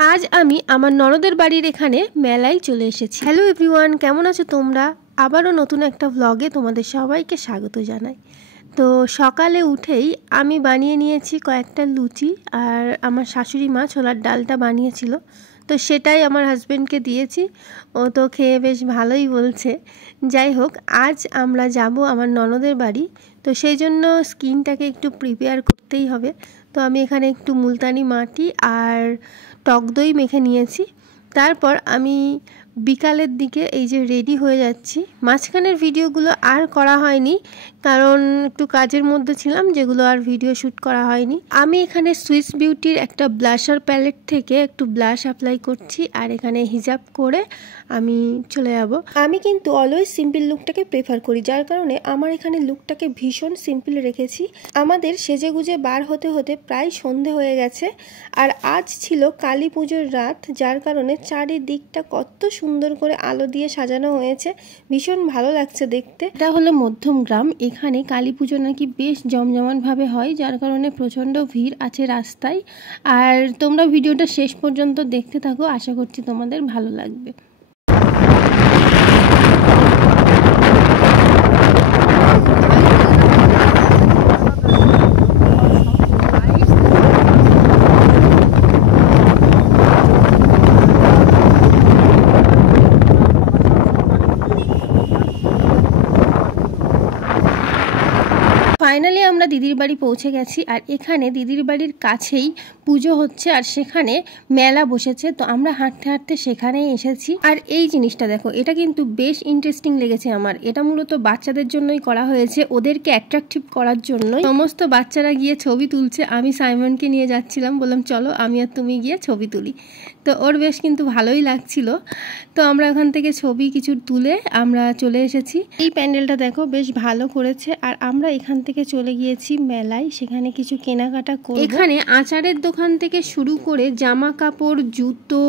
আজ আমি আমার ননদের বাড়ির এখানে মেলায় চলে এসেছি। হ্যালো এভরিওয়ান, কেমন আছো তোমরা? আবারও নতুন একটা ভ্লগে তোমাদের সবাইকে স্বাগত জানাই। তো সকালে উঠেই আমি বানিয়ে নিয়েছি কয়েকটা লুচি, আর আমার শাশুড়ি মা ছোলার ডালটা বানিয়েছিল, তো সেটাই আমার হাজব্যান্ডকে দিয়েছি। ও তো খেয়ে বেশ ভালোই বলছে। যাই হোক, আজ আমরা যাব আমার ননদের বাড়ি, তো সেই জন্য স্কিনটাকে একটু প্রিপেয়ার করতেই হবে। তো আমি এখানে একটু মুলতানি মাটি আর টক দই মেখে নিয়েছি। তারপর আমি বিকালের দিকে এই যে রেডি হয়ে যাচ্ছি। মাঝখানের ভিডিওগুলো আর করা হয়নি, কারণ একটু কাজের মধ্যে ছিলাম, যেগুলো আর ভিডিও শ্যুট করা হয়নি। আমি এখানে সুইস বিউটির একটা ব্লাশার প্যালেট থেকে একটু ব্লাশ অ্যাপ্লাই করছি, আর এখানে হিজাব করে আমি চলে যাব। আমি কিন্তু অলওয়েজ সিম্পল লুকটাকে প্রেফার করি, যার কারণে আমার এখানে লুকটাকে ভীষণ সিম্পল রেখেছি। আমাদের সেজেগুজে বার হতে হতে প্রায় সন্ধে হয়ে গেছে, আর আজ ছিল কালী পুজোর রাত, যার কারণে চারিদিকটা কত সুন্দর করে আলো দিয়ে সাজানো হয়েছে, ভীষণ ভালো লাগছে দেখতে। এটা হলো মধ্যম গ্রাম, এখানে কালী পুজো নাকি বেশ জমজমাটভাবে হয়, যার কারণে প্রচণ্ড ভিড় আছে রাস্তায়। আর তোমরা ভিডিওটা শেষ পর্যন্ত দেখতে থাকো, আশা করছি তোমাদের ভালো লাগবে। ফাইনালি আমরা দিদির বাড়ি পৌঁছে গেছি, আর এখানে দিদির বাড়ির কাছেই পুজো হচ্ছে, আর সেখানে মেলা বসেছে। তো আমরা হাঁটতে হাঁটতে সেখানেই এসেছি। আর এই জিনিসটা দেখো, এটা কিন্তু বেশ ইন্টারেস্টিং লেগেছে আমার। এটা মূলত বাচ্চাদের জন্যই করা হয়েছে, ওদেরকে অ্যাট্রাকটিভ করার জন্য। সমস্ত বাচ্চারা গিয়ে ছবি তুলছে, আমি সাইমনকে নিয়ে যাচ্ছিলাম, বললাম চলো আমি আর তুমি গিয়ে ছবি তুলি। তো ওর বেশ কিন্তু ভালোই লাগছিল। তো আমরা ওখান থেকে ছবি কিছু তুলে আমরা চলে এসেছি। এই প্যান্ডেলটা দেখো বেশ ভালো করেছে, আর আমরা এখান থেকে চলে গিয়েছি মেলায়, সেখানে কিছু কেনাকাটা করব। এখানে আচারের দোকান থেকে শুরু করে জামা কাপড়, জুতো,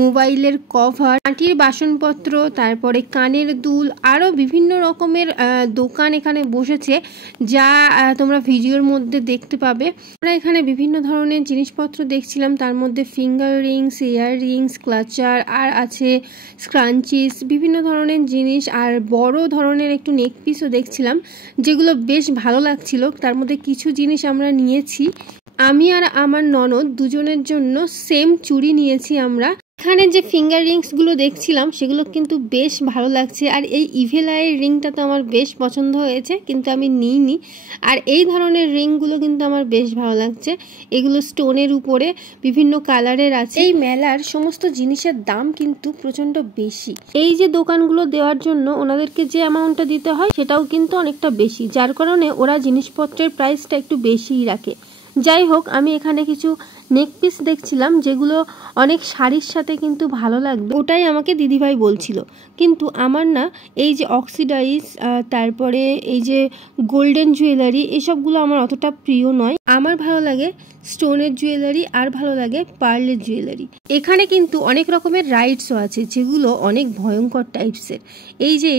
মোবাইলের কভার, মাটির বাসনপত্র, তারপরে কানের দুল, আরও বিভিন্ন রকমের দোকান এখানে বসেছে, যা তোমরা ভিডিওর মধ্যে দেখতে পাবে। আমরা এখানে বিভিন্ন ধরনের জিনিসপত্র দেখছিলাম, তার মধ্যে ফিঙ্গার রিংস, ইয়ার রিংস, ক্লাচার, আর আছে স্ক্রাঞ্চিস, বিভিন্ন ধরনের জিনিস, আর বড় ধরনের একটু নেক পিসও দেখছিলাম, যেগুলো বেশ ভালো লাগছিল। তার মধ্যে কিছু জিনিস আমরা নিয়েছি। আমি আর আমার ননদ দুজনের জন্য সেম চুড়ি নিয়েছি আমরা। এখানে যে ফিঙ্গার রিংসগুলো দেখছিলাম সেগুলো কিন্তু বেশ ভালো লাগছে, আর এই ইভেল আইয়ের রিংটা তো আমার বেশ পছন্দ হয়েছে, কিন্তু আমি নিইনি। আর এই ধরনের রিংগুলো কিন্তু আমার বেশ ভালো লাগছে, এগুলো স্টোনের উপরে বিভিন্ন কালারের আছে। এই মেলার সমস্ত জিনিসের দাম কিন্তু প্রচণ্ড বেশি। এই যে দোকানগুলো দেওয়ার জন্য ওনাদেরকে যে অ্যামাউন্টটা দিতে হয় সেটাও কিন্তু অনেকটা বেশি, যার কারণে ওরা জিনিসপত্রের প্রাইসটা একটু বেশিই রাখে। যাই হোক, আমি এখানে কিছু নেক পিস দেখছিলাম, যেগুলো অনেক শাড়ির সাথে কিন্তু ভালো লাগবে, ওটাই আমাকে দিদিভাই বলছিল। কিন্তু আমার না এই যে অক্সিডাইজ, তারপরে এই যে গোল্ডেন জুয়েলারি, এসবগুলো আমার অতটা প্রিয় নয়। আমার ভালো লাগে স্টোনের জুয়েলারি, আর ভালো লাগে পার্লের জুয়েলারি। এখানে কিন্তু অনেক রকমের রাইডসও আছে, যেগুলো অনেক ভয়ঙ্কর টাইপসের। এই যে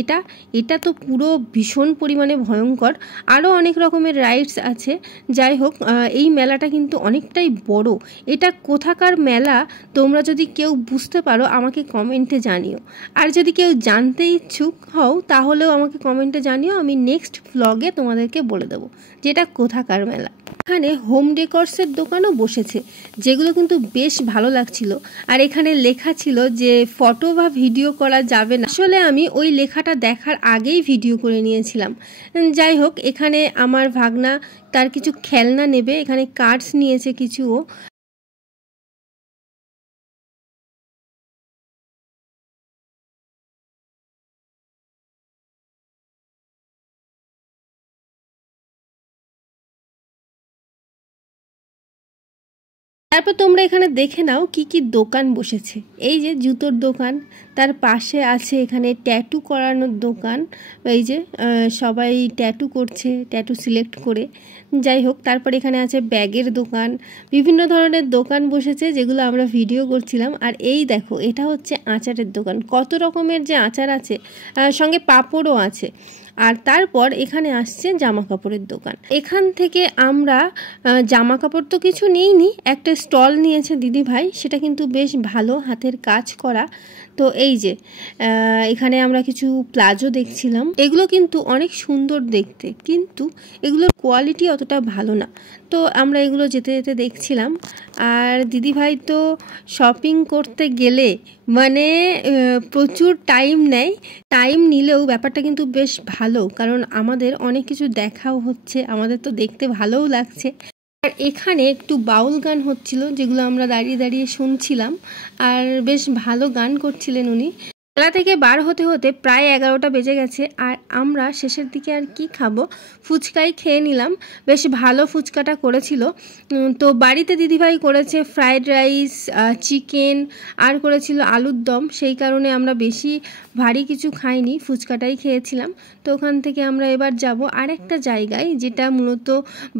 এটা তো পুরো ভীষণ পরিমাণে ভয়ঙ্কর। আরও অনেক রকমের রাইডস আছে। যাই হোক, এই মেলাটা কিন্তু অনেকটাই বড়। এটা কোথাকার মেলা তোমরা যদি কেউ বুঝতে পারো আমাকে কমেন্টে জানিও, আর যদি কেউ জানতে ইচ্ছুক হও তাহলেও আমাকে কমেন্টে জানিও, আমি নেক্সট ভ্লগে তোমাদেরকে বলে দেবো যেটা কোথাকার মেলা। এখানে হোম ডেকোরসের দোকানও বসেছে, যেগুলো কিন্তু বেশ ভালো লাগছিল। আর এখানে লেখা ছিল যে ফটো বা ভিডিও করা যাবে না। আসলে আমি ওই লেখাটা দেখার আগেই ভিডিও করে নিয়েছিলাম। যাই হোক, এখানে আমার ভাগনা তার কিছু খেলনা নেবে, এখানে কার্ডস নিয়েছে কিছুও। তারপর তোমরা এখানে দেখে নাও কি কি দোকান বসেছে। এই যে জুতোর দোকান, তার পাশে আছে এখানে ট্যাটু করানোর দোকান। এই যে সবাই ট্যাটু করছে, ট্যাটু সিলেক্ট করে। যাই হোক, তারপর এখানে আছে ব্যাগের দোকান, বিভিন্ন ধরনের দোকান বসেছে, যেগুলো আমরা ভিডিও করছিলাম। আর এই দেখো, এটা হচ্ছে আচারের দোকান, কত রকমের যে আচার আছে, সঙ্গে পাঁপড়ও আছে। আর তারপর এখানে আসছে জামা কাপড়ের দোকান। এখান থেকে আমরা জামা কাপড় তো কিছু নিইনি, একটা স্টল নিয়েছে দিদিভাই, সেটা কিন্তু বেশ ভালো হাতের কাজ করা। তো এই যে এখানে আমরা কিছু প্লাজো দেখছিলাম, এগুলো কিন্তু অনেক সুন্দর দেখতে, কিন্তু এগুলোর কোয়ালিটি অতটা ভালো না। তো আমরা এগুলো যেতে যেতে দেখছিলাম। আর দিদিভাই তো শপিং করতে গেলে মানে প্রচুর টাইম নেয়, টাইম নিলেও ব্যাপারটা কিন্তু বেশ ভালো, কারণ আমাদের অনেক কিছু দেখাও হচ্ছে, আমাদের তো দেখতে ভালোও লাগছে। আর এখানে একটু বাউল গান হচ্ছিল, যেগুলো আমরা দাঁড়িয়ে দাঁড়িয়ে শুনছিলাম, আর বেশ ভালো গান করছিলেন উনি। মেলা থেকে বার হতে হতে প্রায় 11টা বেজে গেছে, আর আমরা শেষের দিকে আর কি খাবো, ফুচকাই খেয়ে নিলাম। বেশ ভালো ফুচকাটা করেছিল। তো বাড়িতে দিদিভাই করেছে ফ্রাইড রাইস, চিকেন, আর করেছিল আলুর দম, সেই কারণে আমরা বেশি ভারী কিছু খাইনি, ফুচকাটাই খেয়েছিলাম। তো ওখান থেকে আমরা এবার যাব আরেকটা জায়গায়, যেটা মূলত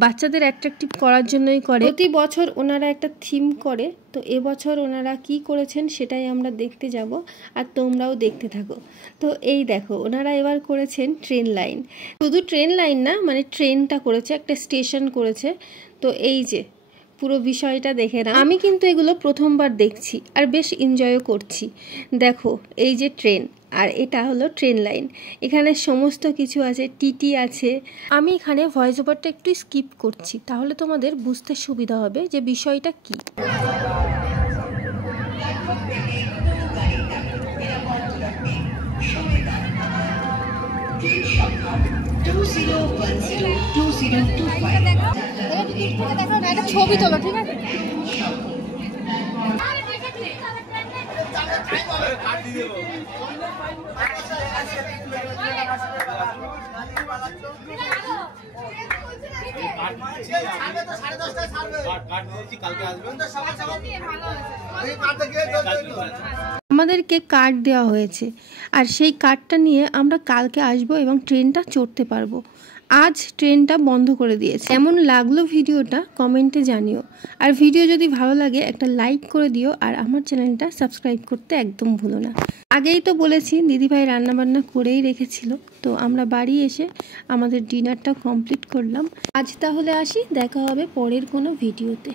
বাচ্চাদের অ্যাট্রাকটিভ করার জন্যই করে। প্রতি বছর ওনারা একটা থিম করে, তো এবছর ওনারা কি করেছেন সেটাই আমরা দেখতে যাব, আর তোমরাও দেখতে থাকো। তো এই দেখো, ওনারা এবার করেছেন ট্রেন লাইন। শুধু ট্রেন লাইন না, মানে ট্রেনটা করেছে, একটা স্টেশন করেছে। তো এই যে পুরো বিষয়টা দেখে না, আমি কিন্তু এগুলো প্রথমবার দেখছি আর বেশ এনজয়ও করছি। দেখো এই যে ট্রেন, আর এটা হলো ট্রেন লাইন, এখানে সমস্ত কিছু আছে, টিটি আছে। আমি এখানে ভয়েস ওভারটা একটু স্কিপ করছি, তাহলে তোমাদের বুঝতে সুবিধা হবে যে বিষয়টা কি। ছবি তোলো, ঠিক আছে? আমাদেরকে কার্ড দেওয়া হয়েছে, আর সেই কার্ডটা নিয়ে আমরা কালকে আসবো এবং ট্রেনটা চড়তে পারবো। আজ ট্রেনটা বন্ধ করে দিয়েছে। কেমন লাগলো ভিডিওটা কমেন্টে জানিও, আর ভিডিও যদি ভালো লাগে একটা লাইক করে দিও, আর আমার চ্যানেলটা সাবস্ক্রাইব করতে একদম ভুলো না। আগেই তো বলেছি দিদিভাই রান্নাবান্না করেই রেখেছিল, তো আমরা বাড়ি এসে আমাদের ডিনারটা কমপ্লিট করলাম। আজ তাহলে আসি, দেখা হবে পরের কোনো ভিডিওতে।